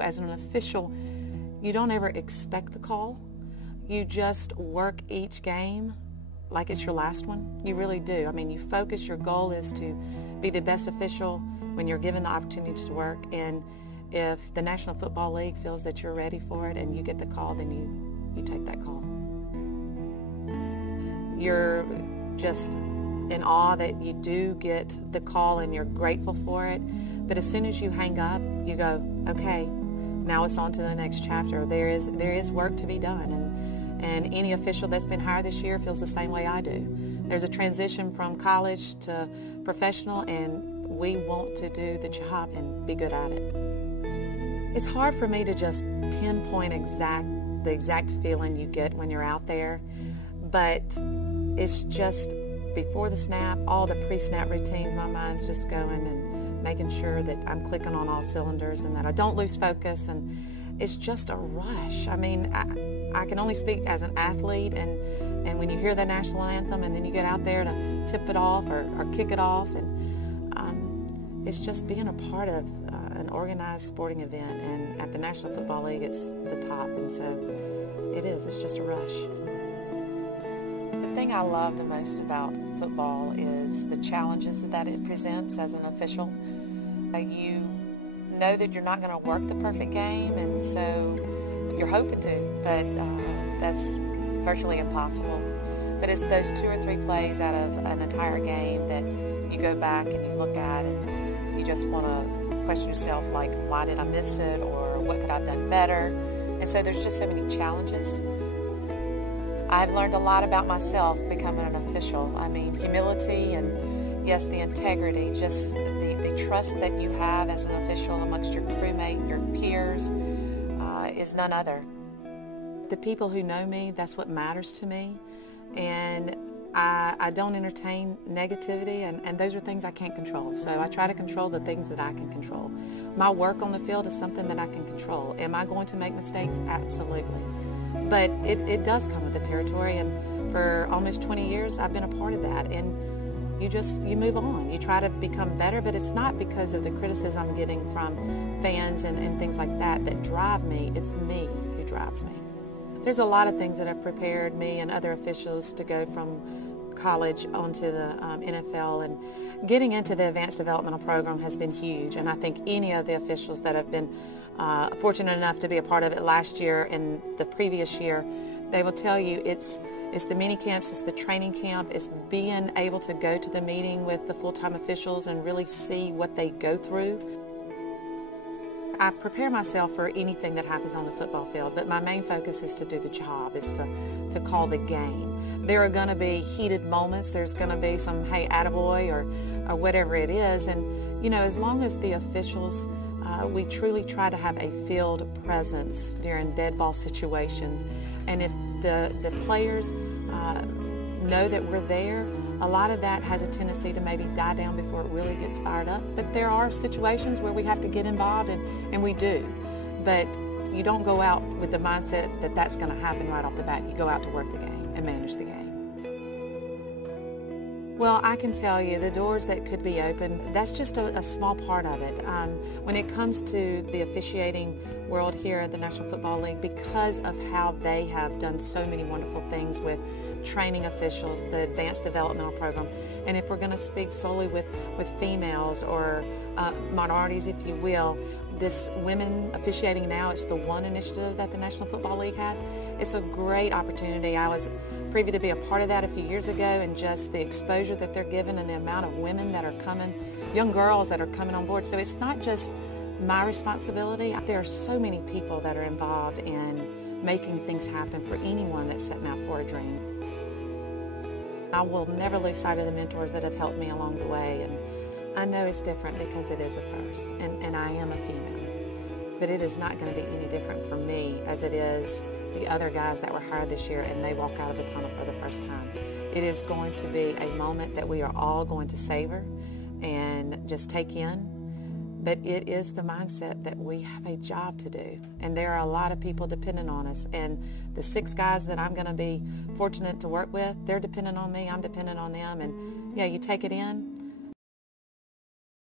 As an official, you don't ever expect the call. You just work each game like it's your last one. You really do. I mean, you focus. Your goal is to be the best official when you're given the opportunity to work. And if the National Football League feels that you're ready for it and you get the call, then you take that call. You're just in awe that you do get the call and you're grateful for it. But as soon as you hang up, you go, okay, now it's on to the next chapter. There is work to be done, and any official that's been hired this year feels the same way I do. There's a transition from college to professional, and we want to do the job and be good at it. It's hard for me to just pinpoint the exact feeling you get when you're out there, but it's just before the snap, all the pre-snap routines, my mind's just going and making sure that I'm clicking on all cylinders and that I don't lose focus, and it's just a rush. I mean, I can only speak as an athlete, and when you hear the national anthem and then you get out there to tip it off or kick it off, and it's just being a part of an organized sporting event, and at the National Football League it's the top, and so it's just a rush. The thing I love the most about football is the challenges that it presents as an official. You know that you're not going to work the perfect game, and so you're hoping to, but that's virtually impossible. But it's those 2 or 3 plays out of an entire game that you go back and you look at, and you just want to question yourself, like, why did I miss it, or what could I have done better? And so there's just so many challenges. I've learned a lot about myself becoming an official. I mean, humility and, yes, the integrity, just the trust that you have as an official amongst your crewmate, your peers, is none other. The people who know me, that's what matters to me. And I don't entertain negativity, and those are things I can't control. So I try to control the things that I can control. My work on the field is something that I can control. Am I going to make mistakes? Absolutely. But it does come with the territory, and for almost 20 years I've been a part of that, and you move on. You try to become better, but it's not because of the criticism I'm getting from fans and things like that drive me. It's me who drives me. There's a lot of things that have prepared me and other officials to go from college onto the NFL, and getting into the advanced developmental program has been huge, and I think any of the officials that have been fortunate enough to be a part of it last year and the previous year, they will tell you it's the mini camps, it's the training camp, it's being able to go to the meeting with the full-time officials and really see what they go through. I prepare myself for anything that happens on the football field, but my main focus is to do the job, is to call the game. There are going to be heated moments, there's going to be some, hey, attaboy, or whatever it is, and as long as the officials, we truly try to have a field presence during dead ball situations, and if the players know that we're there, a lot of that has a tendency to maybe die down before it really gets fired up. But there are situations where we have to get involved, and we do. But you don't go out with the mindset that that's going to happen right off the bat. You go out to work the game and manage the game. Well, I can tell you the doors that could be open, that's just a small part of it. When it comes to the officiating world here at the National Football League, because of how they have done so many wonderful things with training officials, the advanced developmental program, and if we're going to speak solely with females or minorities, if you will, this Women Officiating Now, it's the one initiative that the National Football League has. It's a great opportunity. I was privy to be a part of that a few years ago, and just the exposure that they're given and the amount of women that are coming, young girls that are coming on board. So it's not just my responsibility. There are so many people that are involved in making things happen for anyone that's setting out for a dream. I will never lose sight of the mentors that have helped me along the way, and I know it's different because it is a first, and I am a female, but it is not going to be any different for me as it is the other guys that were hired this year and they walk out of the tunnel for the first time. It is going to be a moment that we are all going to savor and just take in, but it is the mindset that we have a job to do, and there are a lot of people dependent on us, and the 6 guys that I'm going to be fortunate to work with, they're dependent on me, I'm dependent on them, and yeah, you take it in